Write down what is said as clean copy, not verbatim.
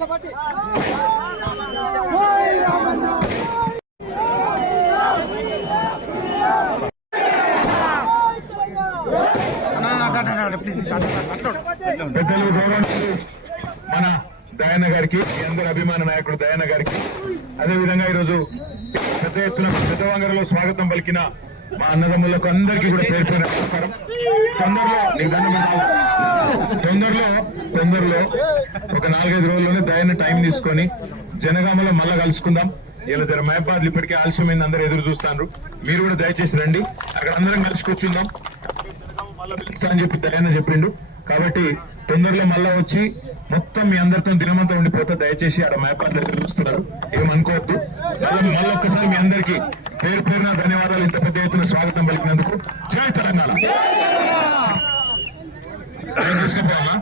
మన దయాన్న గారికి, మీ అందరి అభిమాన నాయకుడు దయాన్న గారికి, అదేవిధంగా ఈరోజు పెద్ద ఎత్తున పెద్దవంగరలో స్వాగతం పలికిన మా అన్నదమ్ములకు అందరికీ కూడా పేరు పేరు నమస్కారం. తొందరలో ఒక 4-5 రోజుల్లోనే దయాన్న టైం తీసుకొని జనగామలో మళ్ళా కలుసుకుందాం. ఇలా జర మహబాద్లు ఇప్పటికే ఆలస్యమైంది, అందరూ ఎదురు చూస్తాను. మీరు కూడా దయచేసి రండి, అక్కడ అందరం కలిసి కూర్చుందాం. మళ్ళా పిలుస్తా అని చెప్పి దయాన్న చెప్పిండు. కాబట్టి తొందరలో మళ్ళా వచ్చి మొత్తం మీ అందరితో దినమంతా ఉండిపోతే దయచేసి ఆడ మహబాద్ దగ్గర చూస్తున్నారు, ఏమనుకోవద్దు. మళ్ళీ ఒక్కసారి మీ అందరికీ పేరు పేరున ధన్యవాదాలు. ఇంత పెద్ద ఎత్తున స్వాగతం పలికినందుకు. జై తెలంగాణ. తీసుకుపోవా